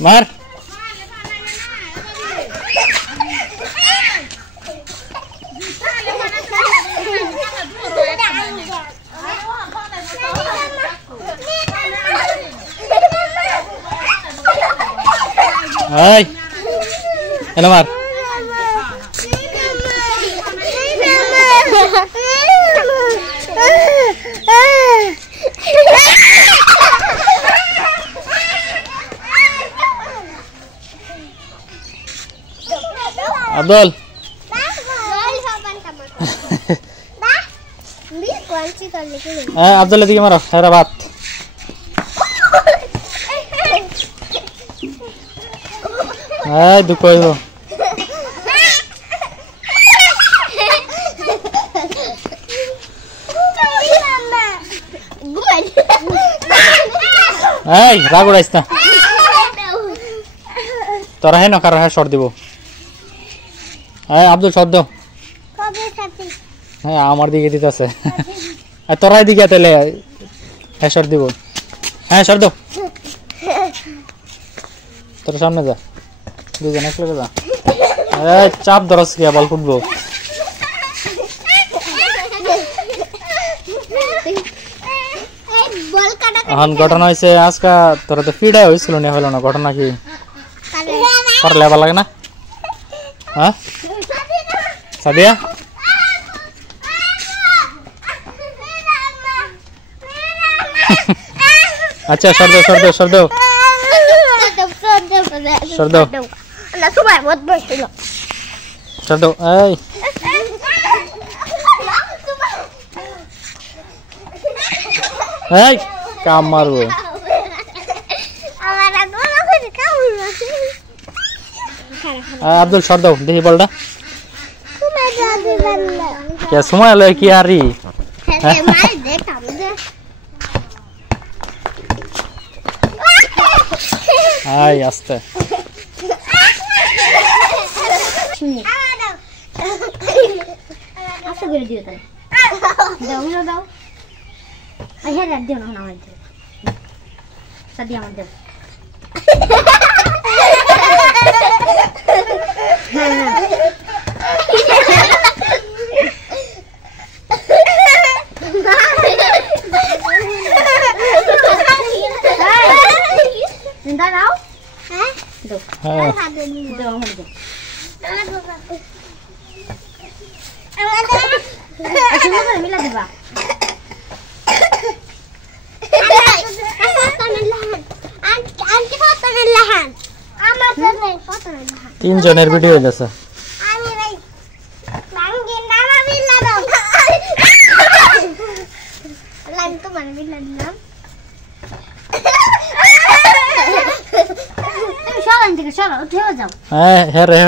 মার এই এলো মার আব্দুল আব্দুল এদিকে মারো হেরা ভাত দুঃখ হইব এই রাগ উড়াইস না তোরা হ্যাঁ নকার হ্যাঁ শর্ট দিব হ্যাঁ আব্দুল শর্ট দাও হ্যাঁ আমার দিকে দিতে আছে তোরা দিকে তাহলে হ্যাঁ শর্ট দিব হ্যাঁ শর্ট দাও তোর সামনে যা দুজন এক লগে যা চাপ ধরস কি বল ফুটবো এখন ঘটনা হয়েছে আজকে তোরা তো ফিডাই হয়েছিল না হলো না ঘটনা কি করলে ভালো লাগে না হ্যাঁ সাদিয়া আচ্ছা সর দাও সর দাও সর দাও সর দাও সর দাও এই কাম মারবো আব্দুল সর দাও দেখি বলটা কে সময় লয় কি আরি আই আস্তে আস্তে করে দিও তাই দাও না দাও আইয়া রাখ দিও না আমাদের সাদি আমাদের জিন্দা দাও হ্যাঁ দাও হ্যাঁ দাও আমাদের আমাদের মিলা দিবা তিনজনের ভিডিও হইতেছে সকাল থেকে সকাল উঠে যাও হ্যাঁ হ্যাঁ রে